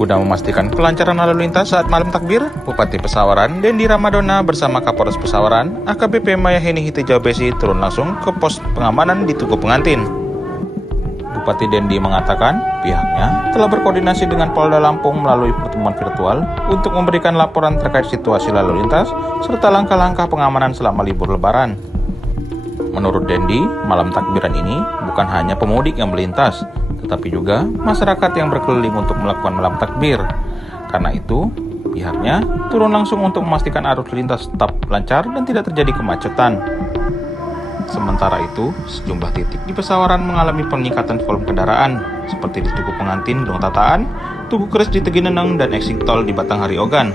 Guna memastikan kelancaran lalu lintas saat malam takbir, Bupati Pesawaran Dendi Ramadona bersama Kapolres Pesawaran AKBP Mayaheni Hitijau Besi turun langsung ke pos pengamanan di Tugu Pengantin. Bupati Dendi mengatakan pihaknya telah berkoordinasi dengan Polda Lampung melalui pertemuan virtual untuk memberikan laporan terkait situasi lalu lintas serta langkah-langkah pengamanan selama libur Lebaran. Menurut Dendi, malam takbiran ini bukan hanya pemudik yang melintas, tetapi juga masyarakat yang berkeliling untuk melakukan malam takbir. Karena itu, pihaknya turun langsung untuk memastikan arus lintas tetap lancar dan tidak terjadi kemacetan. Sementara itu, sejumlah titik di Pesawaran mengalami peningkatan volume kendaraan, seperti di Tugu Pengantin, Dong Tataan, Tugu Keris di Tegineneng, dan exit tol di Batanghari Ogan.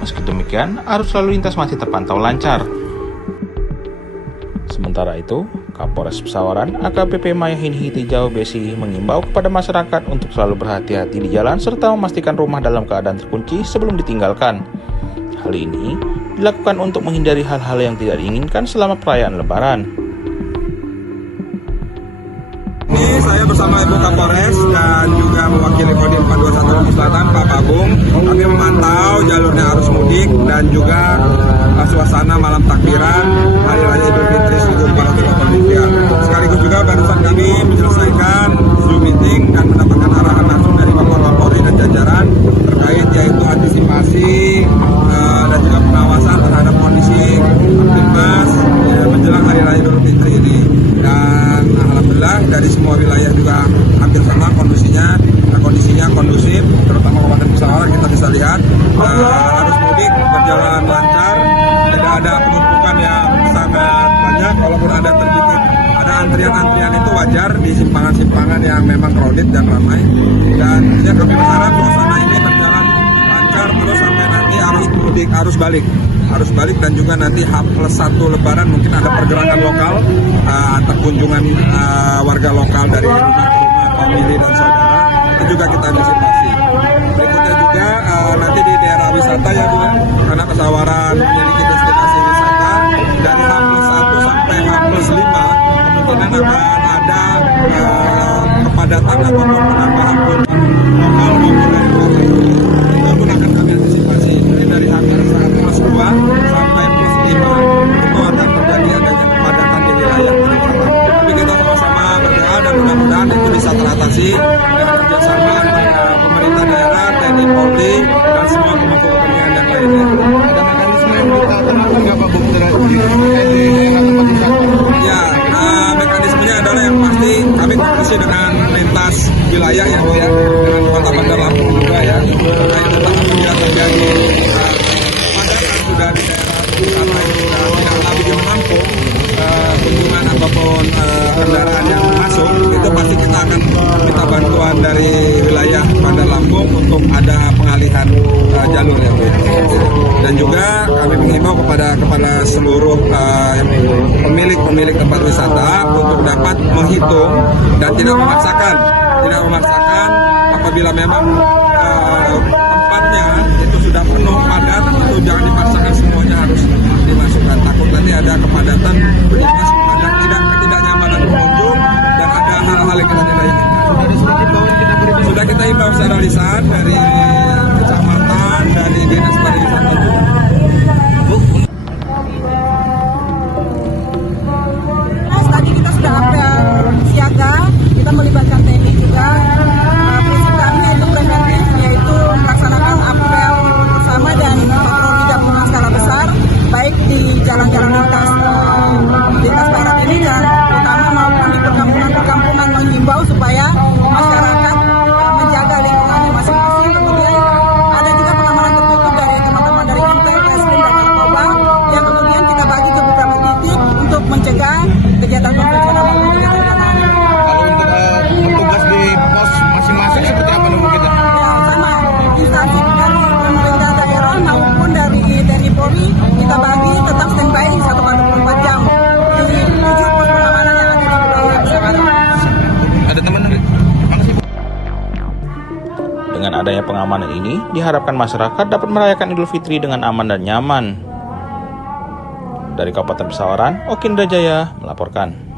Meski demikian, arus lalu lintas masih terpantau lancar. Sementara itu, Kapolres Pesawaran AKBP Mayaheni Hitijau Besi mengimbau kepada masyarakat untuk selalu berhati-hati di jalan serta memastikan rumah dalam keadaan terkunci sebelum ditinggalkan. Hal ini dilakukan untuk menghindari hal-hal yang tidak diinginkan selama perayaan Lebaran. Ini saya bersama Ibu Kapolres dan juga mewakili Kodim 421 Lampung Selatan, Pak Babung. Kami memantau jalurnya arus mudik dan juga suasana malam takbiran Hari Raya Idul Fitri 1444. Sekaligus juga barusan kami menyelesaikan Zoom meeting dan mendapatkan arahan langsung dari Bapak Kapolri dan jajaran terkait yaitu antisipasi dan juga pengawasan terhadap kondisi Kamtibmas menjelang Hari Raya Idul Fitri ini. Dan alhamdulillah dari semua wilayah juga hampir sama kondisinya kondusif, terutama Kabupaten Pesawaran kita bisa lihat arus mudik berjalan lancar, tidak ada penumpukan yang sangat banyak. Walaupun ada terjadi antrian itu wajar di simpangan-simpangan yang memang crowded dan ramai. Dan ya kami berharap suasana ini berjalan lancar terus sampai nanti arus balik dan juga nanti H+1 Lebaran mungkin ada pergerakan lokal antar kunjungan warga lokal dari rumah ke rumah, famili dan saudara, itu juga kita antisipasi. Berikutnya juga nanti di daerah wisata ya Bu, karena Pesawaran memiliki destinasi wisata dari H+1 sampai H+5 kemungkinan akan ada kepadatan ataupun penambahan kunjungan lokal maupun dari luar negeri. Itu pun akan kami antisipasi. Jadi dari H+2 sampai +5 itu akan terjadi adanya kepadatan di wilayah pariwisata. Tapi kita sama-sama berdoa dan mudah-mudahan itu bisa teratasi dengan kerjasama antara pemerintah daerah, TNI Polri, dan semua pemangku kepentingan yang lainnya. Ada mekanisme yang kita terapkan nggak Pak Bung terkait tempat wisata? Ya, mekanismenya adalah yang pasti kami koordinasi dengan lintas wilayah ya Bu ya, dengan Kota Bandar Lampung juga ya. Nah itu apabila terjadi kepadatan sudah di daerah wisata ini sudah tidak lagi menampung kunjungan ataupun kendaraan yang masuk, itu pasti kita akan minta bantuan dari wilayah Bandar Lampung untuk ada pengalihan jalur ya Bu. Dan juga kami mengimbau kepada seluruh pemilik tempat wisata untuk dapat menghitung dan tidak memaksakan apabila memang tempatnya itu sudah penuh padat, itu jangan dipaksakan semuanya harus dimasukkan. Takut nanti ada kepadatan berimbas pada ketidaknyamanan pengunjung dan ada hal-hal yang kita tidak inginkan. Sudah kita himbau secara lisan dari kecamatan, dari dinas pariwisata juga. Tadi kita sudah ada siaga, kita melibatkan TNI juga. Prinsip kami itu preventif, yaitu melaksanakan apel bersama dan patroli gabungan skala besar, baik di jalan-jalan lintas barat ini dan utama maupun di perkampungan menghimbau supaya masyarakat menjaga lingkungannya masing-masing. Kemudian ada juga pengamanan tertutup dari teman-teman dari Intel, Reskrim dan Narkoba yang kemudian kita bagi ke beberapa titik untuk mencegah kegiatan konvensional maupun kegiatan lainnya. Kalau untuk petugas di pos masing-masing seperti apa nih kita? Ya, sama instansi dari pemerintah daerah maupun dari TNI Polri kita bagi tetap standby 1/24 jam di 7 pos pengamanan yang ada di wilayah Pesawaran. Ada teman Dengan adanya pengamanan ini, diharapkan masyarakat dapat merayakan Idul Fitri dengan aman dan nyaman. Dari Kabupaten Pesawaran, Okindra Jaya melaporkan.